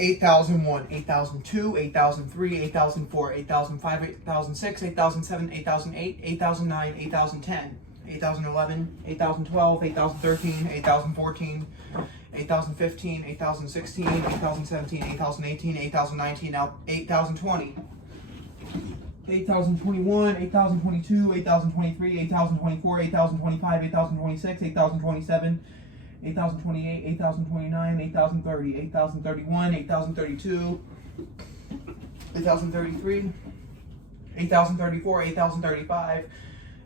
8001, 8002, 8003, 8004, 8005, 8006, 8007, 8008, 8009, 8010, 8011, 8012, 8013, 8014, 8015, 2016, 2017, 2018, 2019, 8020, 8021, 8022, 8023, 8024, 8025, 8026, 8027, 8028, 8029, 8030, 8031, 8032, 8033, 8034, 8035,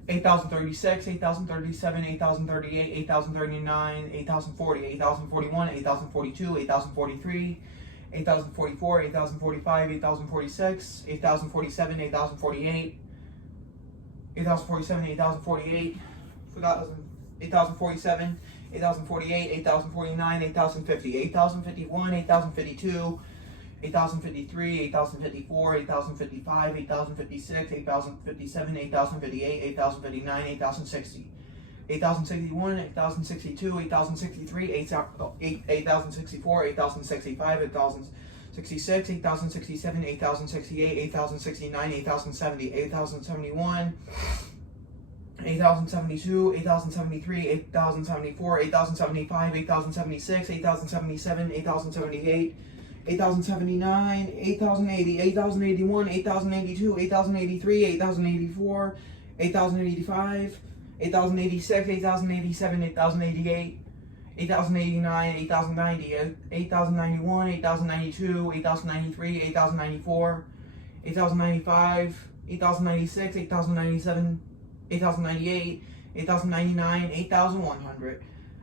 8036, 8037, 8038, 8039, 8040, 8041, 8042, 8043, 8044, 8045, 8046, 8047, 8048, 8047, 8048, 8047, 8048, 8049, 8050, 8051, 8052, 8053, 8054, 8055, 8056, 8057, 8058, 8059, 8060, 8061, 8062, 8063, 8064, 8065, 8066, 8067, 8068, 8069, 8070, 8071, 8072, 8073, 8074, 8075, 8076, 8077, 8078, 8079, 8080, 8081, 8082, 8083, 8084, 8085, 8086, 8087, 8088, 8089, 8090, 8091, 8092, 8093, 8094, 8095, 8096, 8097, 8098, 8099, 8100,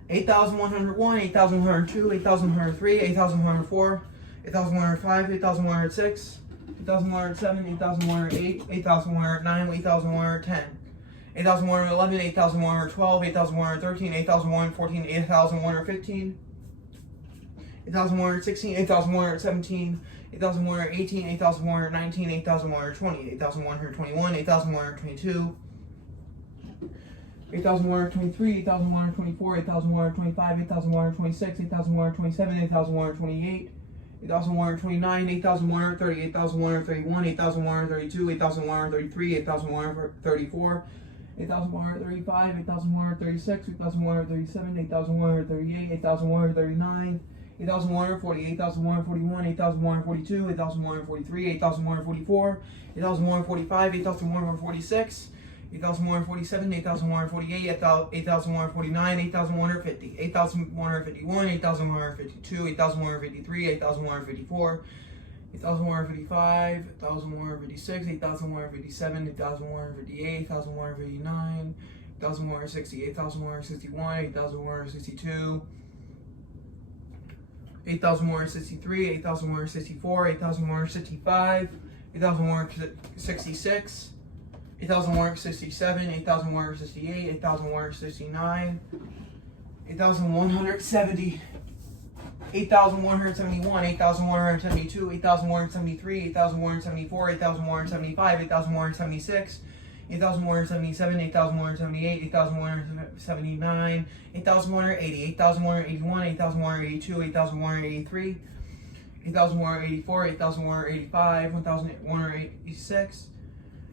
8101, 8102, 8103, 8104, 8105, 8106, 8107, 8108, 8109, 8110, 8111, 8112, 8113, 8114, 8115, 8116, 8117, 8118, 8119, 8120, 8121, 8122, 8123, 8124, 8125, 8126, 8127, 8128, 8129, 8130, 8131, 8132, 8133, 8134, 8135, 8136, 8137, 8138, 8139, 8140, 8141, 8142, 8143, 8144, 8145, 8146, 8147, 8148, 8149, 8150, 8151, 8152, 8153, 8154, 8155, 8156, 8157, 8158, 8159, 8160, 8161, 8162, 8163, 8164, 8165, 8166, 8167, 8168, 8169, 8170, 8171, 8172, 8173, 8174, 8175, 8176, 8177, 8178, 8179, 8180, 8181, 8182, 8183, 8184, 8185, 1186,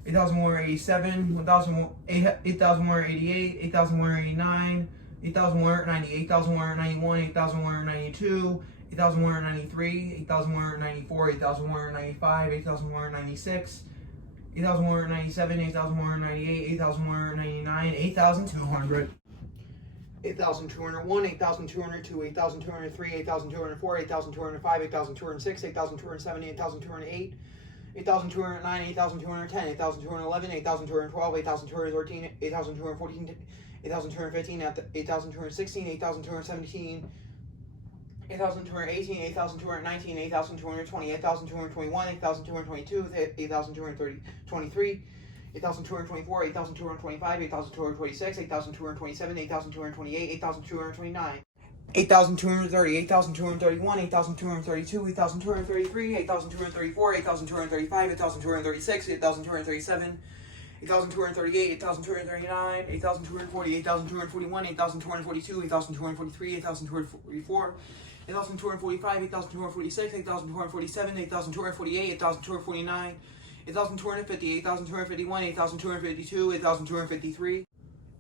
8187, 8188, 8189, 8190, 8191, 8192, 8193, 8194, 8195, 8196, 8197, 8198, 8199, 8200. 8201, 8202, 8203, 8204, 8205, 8206, 8207, 8208, 8209, 8210, 8211, 8212, 8213, 8214, 8215, 8216, 8217, 8218, 8219, 8220, 8221, 8222, 8223, 8224, 8225, 8226, 8227, 8228, 8229. 8230, 8231, 8232, 8233, 8234, 8235, 8236, 8237, 8238, 8239, 8240, 8241, 8242, 8243, 8244, 8,245, 8,246, 8,247, 8,248, 8,249, 8,250, 8,251, 8,252, 8,253,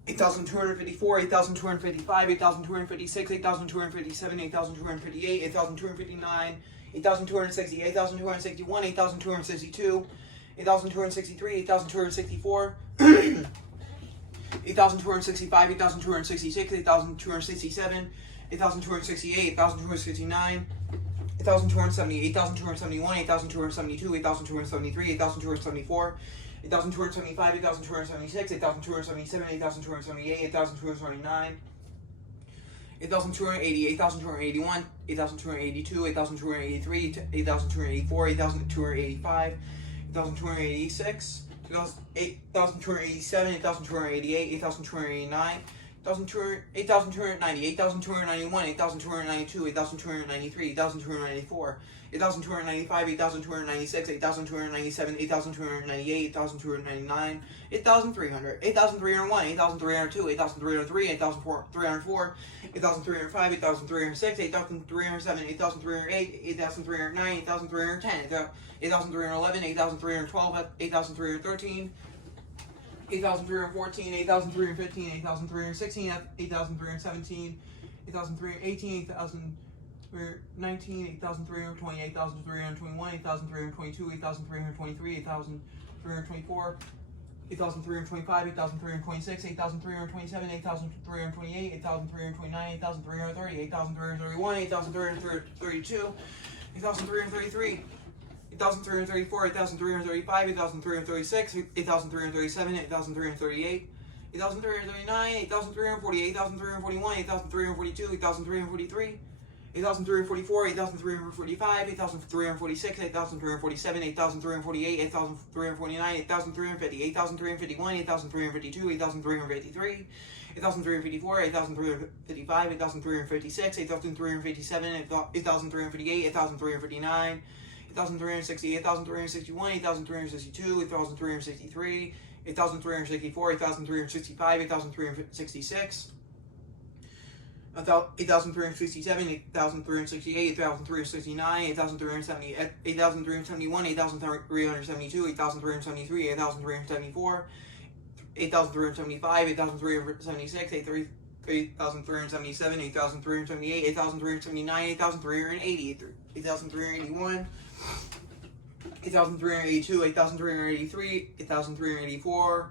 8,254, 8,255, 8,256, 8,257, 8,258, 8,259, 8,260, 8,261, 8,262, 8,263, 8,264, 8,265, 8,266, 8,267, 8,268, 8,269, 8,270, 8,271, 8,272, 8,273, 8,274, 8,275, 8,276, 8,277, 8,278, 8,279, 8,280, 8,281, 8,282, 8,283, 8,284, 8,285, 8,286, 8,287, 8,288, 8,289, 8,290, 8,291, 8,292, 8,293, 8,294, 8,295, 8,296, 8,297, 8,298, 8,299, 8,300, 8,301, 8,302, 8,303, 8,304, 8,305, 8,306, 8,307, 8,308, 8,309, 8,310, 8,311, 8,312, 8,313, 8,314, 8,315, 8,316, 8,317, 8,318, 8,319, 8,320, 8,321, 8,322, 8,323, 8,324, 8,325, 8,326, 8,327, 8,328, 8,329, 8,330, 8,331, 8,332, 8,333, 8,334, 8,335, 8,336, 8,337, 8,338, 8,339, 8,340, 8,341, 8,342, 8,343, 8,344, 8,345, 8,346, 8,347, 8,348, 8,349, 8,350, 8,351, 8,352, 8,353, 8,354, 8,355, 8,356, 8,357, 8,358, 8,359, 8,360, 8,361, 8,362, 8,363, 8,364, 8,365, 8,366, 8,367, 8,368, 8,369, 8,370, 8,371, 8,372, 8,373, 8,374, 8,375, 8,376, 8,377, 8,378, 8,379, 8,380, 8,381, 8,382, 8,383, 8,384,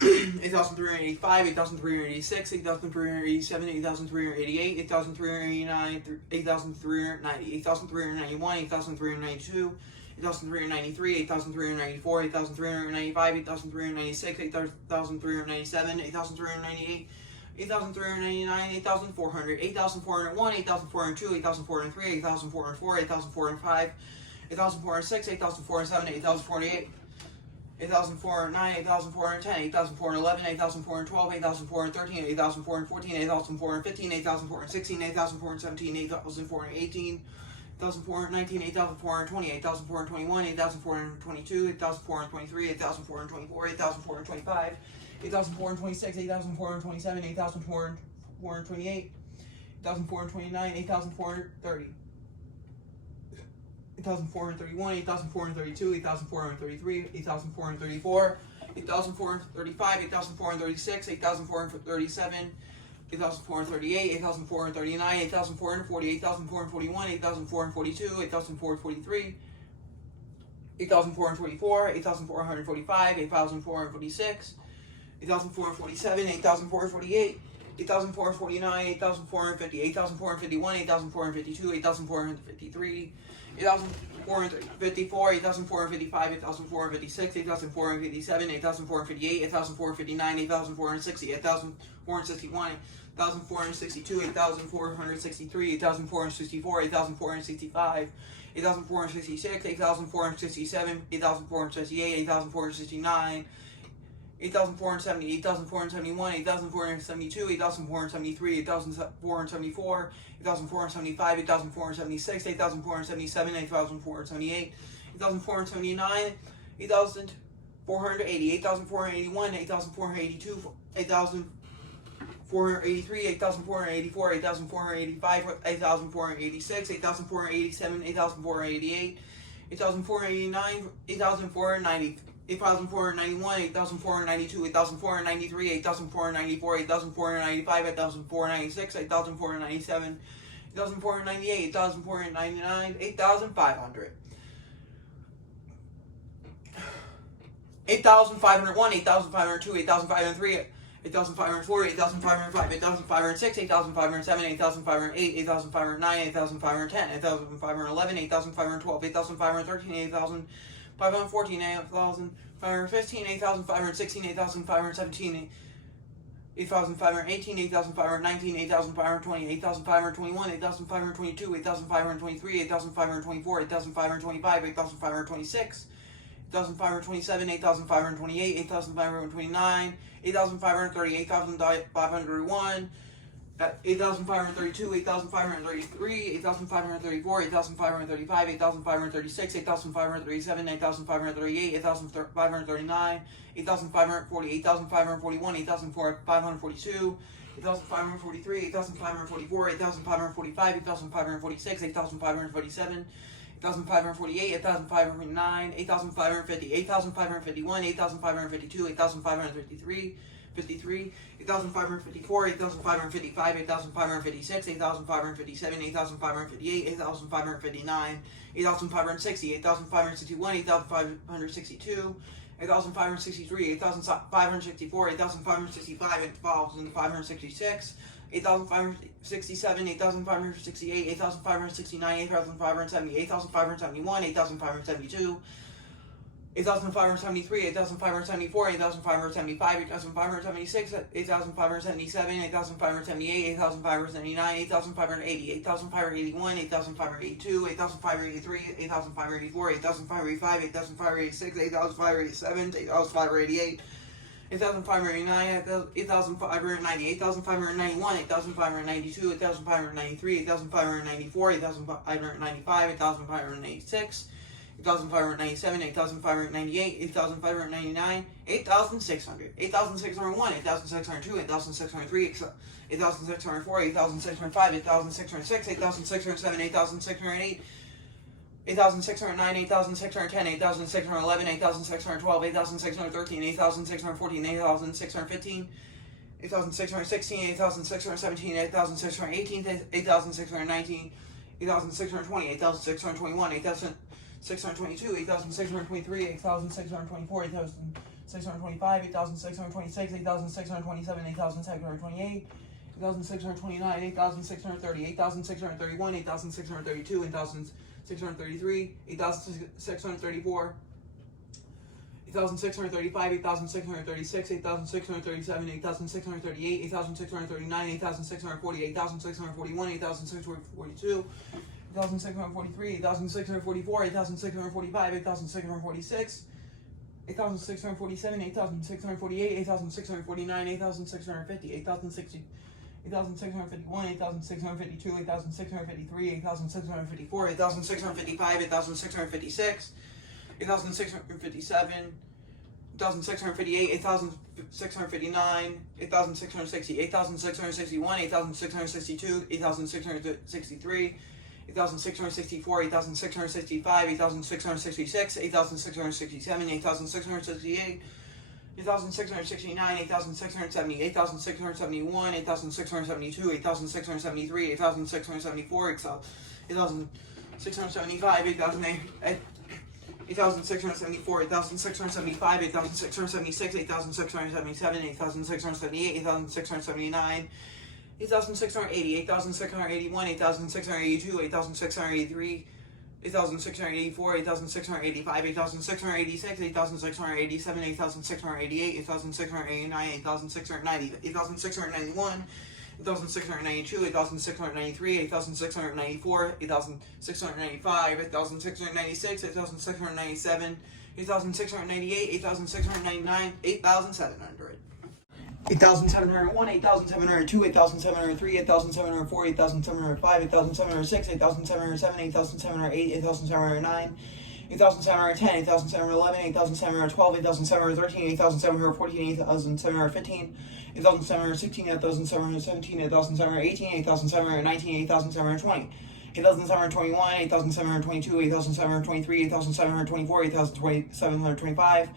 8,385, 8,386, 8,387, 8,388, 8,389, 8,390, 8,391, 8,392, 8,393, 8,394, 8,395, 8,396, 8,397, 8,398, 8,399, 8,400, 8,401, 8,402, 8,403, 8,404, 8,405, 8,406, 8,407, 8,048, 8,409, 8,410, 8,411, 8,412, 8,413, 8,414, 8,415, 8,416, 8,417, 8,418, 8,419, 8,420, 8,421, 8,422, 8,423, 8,424, 8,425, 8,426, 8,427, 8,428, 8,429, 8,430, 8,431, 8,432, 8,433, 8,434, 8,435, 8,436, 8,437, 8,438, 8,439, 8,440, 8,441, 8,442, 8,443, 8,444, 8,445, 8,446, 8,447, 8,448, 8,449, 8,450, 8,451, 8,452, 8,453, 8,454, 8,455, 8,456, 8,457, 8,458, 8,459, 8,460, 8,461, 8,462, 8,463, 8,464, 8,465, 8,466, 8,467, 8,468, 8,469, 8,470, 8,471, 8,472, 8,473, 8,474, 8,475, 8,476, 8,477, 8,478, 8,479, 8,480, 8,481, 8,482, 8,482, 8,483, 8,484, 8,485, 8,486, 8,487, 8,488, 8,489, 8,490, 8,491, 8,492, 8,493, 8,494, 8,495, 8,496, 8,497, 8,498, 8,499, 8,500. 8,501, 8,502, 8,503, 8,504, 8,505, 8,506, 8,507, 8,508, 8,509, 8,510, 8,511, 8,512, 8,513, 8,514, 8,515, 8,516, 8,517, 8,518, 8,519, 8,520, 8,521, 8,522, 8,523, 8,524, 8,525, 8,526, 8,527, 8,528, 8,529, 8,530, 8,501, 8,532, 8,533, 8,534, 8,535, 8,536, 8,537, 8,538, 8,539, 8,540, 8,541, 8,542, 8,543, 8,544, 8,545, 8,546, 8,547, 8,548, 8,549, 8,550, 8,551, 8,552, 8,553, 8,554, 8,555, 8,556, 8,557, 8,558, 8,559, 8,560, 8,561, 8,562, 8,563, 8,564, 8,565, 8,566, 8,567, 8,568, 8,569, 8,570, 8,571, 8,572, 8,573, 8,574, 8,575, 8,576, 8,577, 8,578, 8,579, 8,580, 8,581, 8,582, 8,583, 8,584, 8,585, 8,586, 8,587, 8,588, 8,589, 8,590, 8,591, 8,592, 8,593, 8,594, 8,595, 8,596, 8,597, 8,598, 8,599, 8,600, 8,601, 8,602, 8,603, 8,604, 8,605, 8,606, 8,607, 8,608, 8,609, 8,610, 8,611, 8,612, 8,613, 8,614, 8,615, 8,616, 8,617, 8,618, 8,619, 8,620, 8,621, 8,622, 8,623, 8,624, 8,625, 8,626, 8,627, 8,628, 8,629, 8,630, 8,631, 8,632, 8,633, 8,634, 8,635, 8,636, 8,637, 8,638, 8,639, 8,640, 8,641, 8,642, 8,643, 8,644, 8,645, 8,646, 8,647, 8,648, 8,649, 8,650, 8,060, 8,651, 8,652, 8,653, 8,654, 8,655, 8,656, 8,657, 8,658, 8,659, 8,660, 8,661, 8,662, 8,663, 8,664, 8,665, 8,666, 8,667, 8,668, 8,669, 8,670, 8,671, 8,672, 8,673, 8,674, 8,675, 8,674, 8,675, 8,676, 8,677, 8,678, 8,679, 8,680, 8,681, 8,682, 8,683, 8,684, 8,685, 8,686, 8,687, 8,688, 8,689, 8,690, 8,691, 8,692, 8,693, 8,694, 8,695, 8,696, 8,697, 8,698, 8,699, 8,700. 8,701, 8,702, 8,703, 8,704, 8,705, 8,706, 8,707, 8,708, 8,709, 8,710, 8,711, 8,712, 8,713, 8,714, 8,715, 8,716, 8,717, 8,718, 8,719, 8,720, 8,721, 8,722, 8,723, 8,724, 8,725,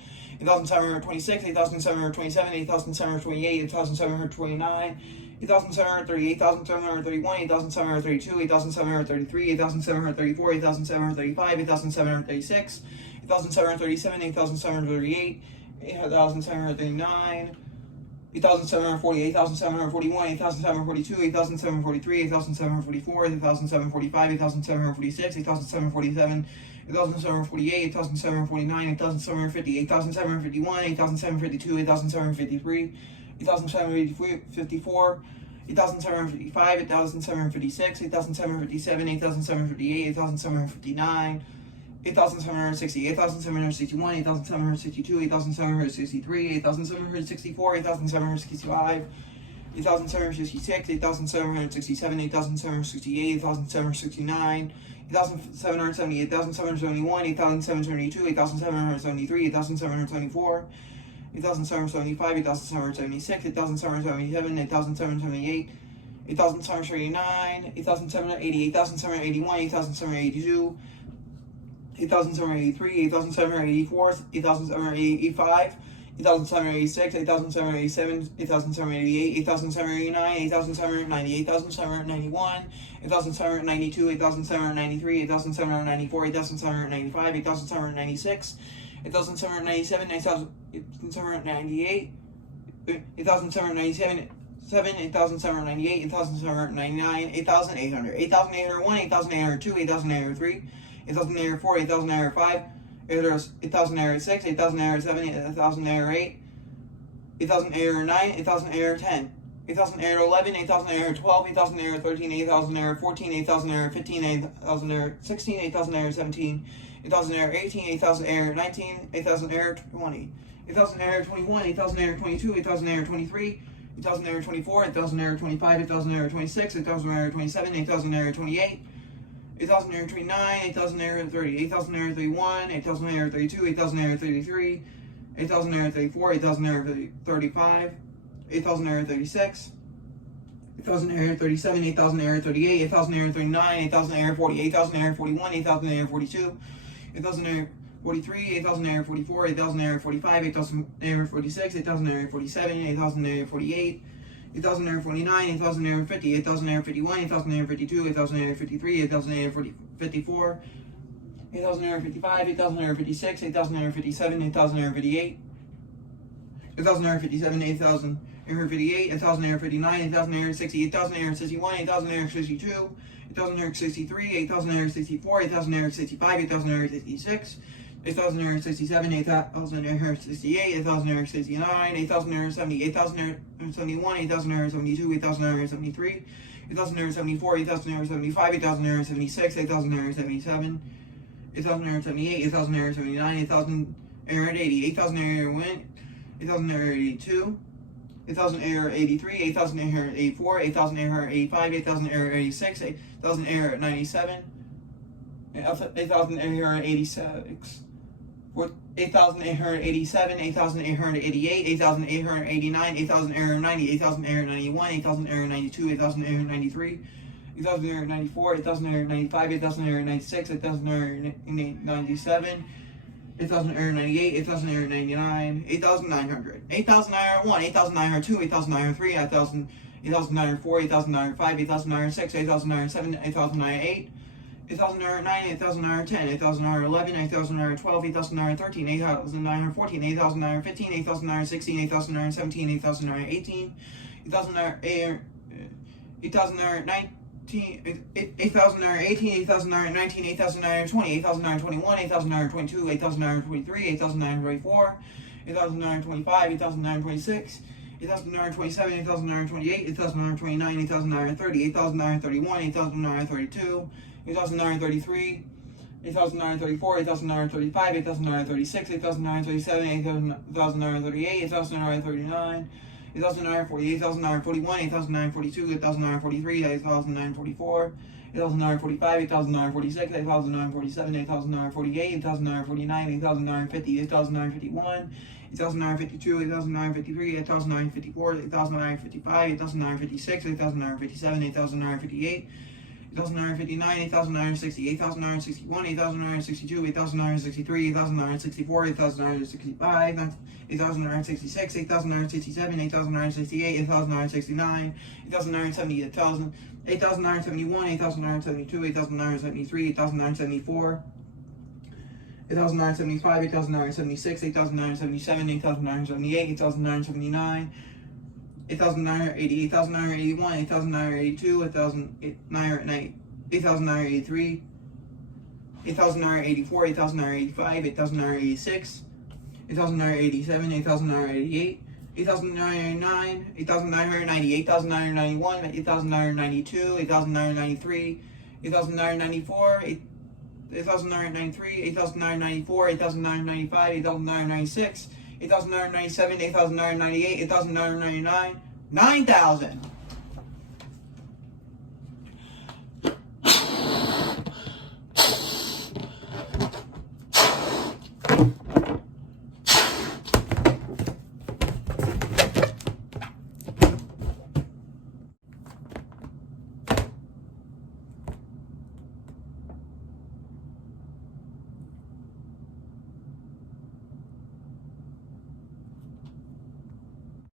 8,726, 8,727, 8,728, 8,729, 8,730, 8,731, 8,732, 8,733, 8,734, 8,735, 8,736, 8,737, 8,738, 8,739, 8,740, 8,741, 8,742, 8,743, 8,744, 8,745, 8,746, 8,747, 8,748, 8,749, 8,750, 8,751, 8,752, 8,753, 8,754, 8,755, 8,756, 8,757, 8,758, 8,759, 8,760, 8,761, 8,762, 8,763, 8,764, 8,765, 8,766, 8,767, 8,768, 8,769, 8,770, 8,771, 8,772, 8,773, 8,774, 8,775, 8,776, 8,777, 8,778, 8,739, 8,780, 8,781, 8,782, 8,783, 8,784, 8,785, 8,786, 8,787, 8,788, 8,789, 8,790, 8,791, 8,792, 8,793, 8,794, 8,795, 8,796, 8,797, 8,798, 8,797, 8,798, 8,799, 8,800, 8,801, 8,802, 8,803, 8,804, 8,805, 8,806, 8,807, 8,808, 8,809, 8,810, 8,811, 8,812, 8,813, 8,814, 8,815, 8,816, 8,817, 8,018, 8,019, 8,020, 8,021, 8,022, 8,023, 8,024, 8,025, 8,026, 8,027, 8,028, 8,029, 8,030, 8,031, 8,032, 8,033, 8,034, 8,035, 8,036, 8,037, 8,038, 8,039, 8,040, 8,041, 8,042, 8,043, 8,044, 8,045, 8,046, 8,047, 8,048, 8,049, 8,050, 8,051, 8,052, 8,053, 8,054, 8,055, 8,056, 8,057, 8,058, 8,057, 8,058, 8,059, 8,060, 8,061, 8,062, 8,063, 8,064, 8,065, 8,066, 8,067, 8,068, 8,069, 8,070, 8,071, 8,072, 8,073, 8,074, 8,075, 8,076, 8,077, 8,078, 8,079, 8,080, 8,081, 8,082, 8,083, 8,084, 8,085, 8,086, 8,097, 8,886, 8,887, 8,888, 8,889, 8,890, 8,891, 8,892, 8,893, 8,894, 8,895, 8,896, 8,897, 8,898, 8,899, 8,900, 8,901, 8,902, 8,903, 8,904, 8,905, 8,906, 8,907, 8,908, 8,909, 8,910, 8,911, 8,912, 8,913, 8,914, 8,915, 8,916, 8,917, 8,918, 8,919, 8,918, 8,919, 8,920, 8,921, 8,922, 8,923, 8,924, 8,925, 8,926, 8,927, 8,928, 8,929, 8,930, 8,931, 8,932, 8,933, 8,934, 8,935, 8,936, 8,937, 8,938, 8,939, 8,940, 8,941, 8,942, 8,943, 8,944, 8,945, 8,946, 8,947, 8,948, 8,949, 8,950, 8,951, 8,952, 8,953, 8,954, 8,955, 8,956, 8,957, 8,958, 8,959, 8,960, 8,961, 8,962, 8,963, 8,964, 8,965, 8,966, 8,967, 8,968, 8,969, 8,970, 8,971, 8,972, 8,973, 8,974, 8,975, 8,976, 8,977, 8,978, 8,979, 8,980, 8,981, 8,982, 8,983, 8,984, 8,985, 8,986, 8,987, 8,988, 8,999, 8,990, 8,991, 8,992, 8,993, 8,994, 8,993, 8,994, 8,995, 8,996, 8,997, 8,998, 8,999, 9,000.